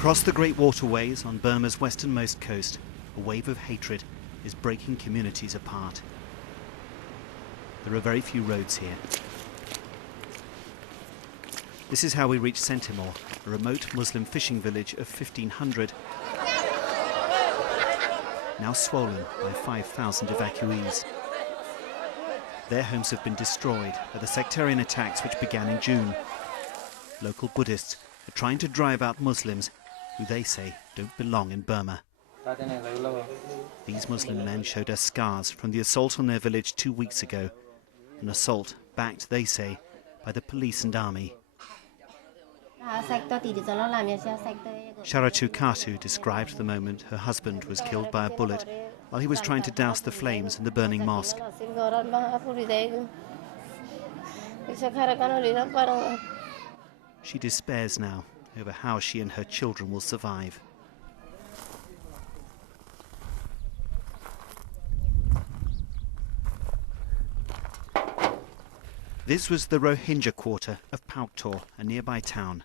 Across the great waterways on Burma's westernmost coast, a wave of hatred is breaking communities apart. There are very few roads here. This is how we reach Sentimore, a remote Muslim fishing village of 1,500, now swollen by 5,000 evacuees. Their homes have been destroyed by the sectarian attacks which began in June. Local Buddhists are trying to drive out Muslims who they say don't belong in Burma. These Muslim men showed us scars from the assault on their village 2 weeks ago, an assault backed, they say, by the police and army. Sharatu Katu described the moment her husband was killed by a bullet while he was trying to douse the flames in the burning mosque. She despairs now over how she and her children will survive. This was the Rohingya quarter of Pauktor, a nearby town.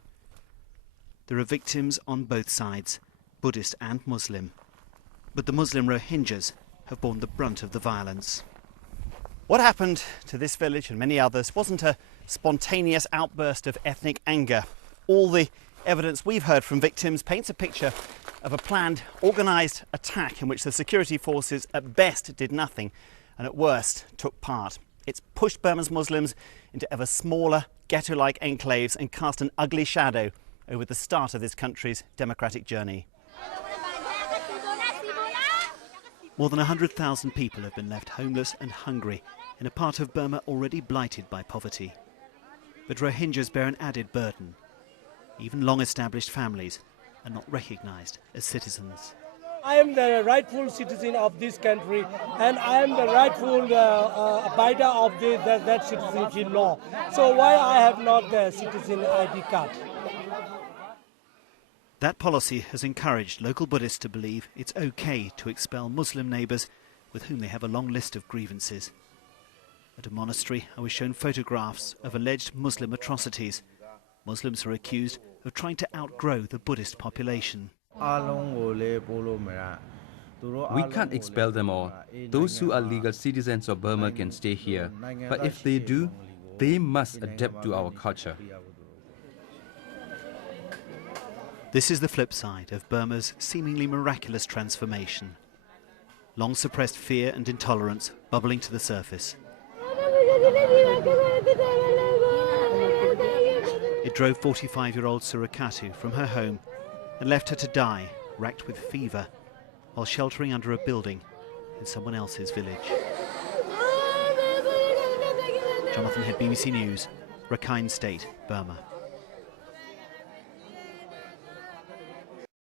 There are victims on both sides, Buddhist and Muslim. But the Muslim Rohingyas have borne the brunt of the violence. What happened to this village and many others wasn't a spontaneous outburst of ethnic anger. All the evidence we've heard from victims paints a picture of a planned, organised attack in which the security forces at best did nothing and at worst took part. It's pushed Burma's Muslims into ever smaller, ghetto-like enclaves and cast an ugly shadow over the start of this country's democratic journey. More than 100,000 people have been left homeless and hungry in a part of Burma already blighted by poverty. But Rohingyas bear an added burden. Even long-established families are not recognised as citizens. I am the rightful citizen of this country, and I am the rightful abider of that citizenship law. So why I have not the citizen ID card? That policy has encouraged local Buddhists to believe it's okay to expel Muslim neighbours with whom they have a long list of grievances. At a monastery, I was shown photographs of alleged Muslim atrocities. Muslims are accused of trying to outgrow the Buddhist population. We can't expel them all. Those who are legal citizens of Burma can stay here. But if they do, they must adapt to our culture. This is the flip side of Burma's seemingly miraculous transformation. Long suppressed fear and intolerance bubbling to the surface. It drove 45-year-old Surakatu from her home and left her to die, racked with fever, while sheltering under a building in someone else's village. Jonathan Head, BBC News, Rakhine State, Burma.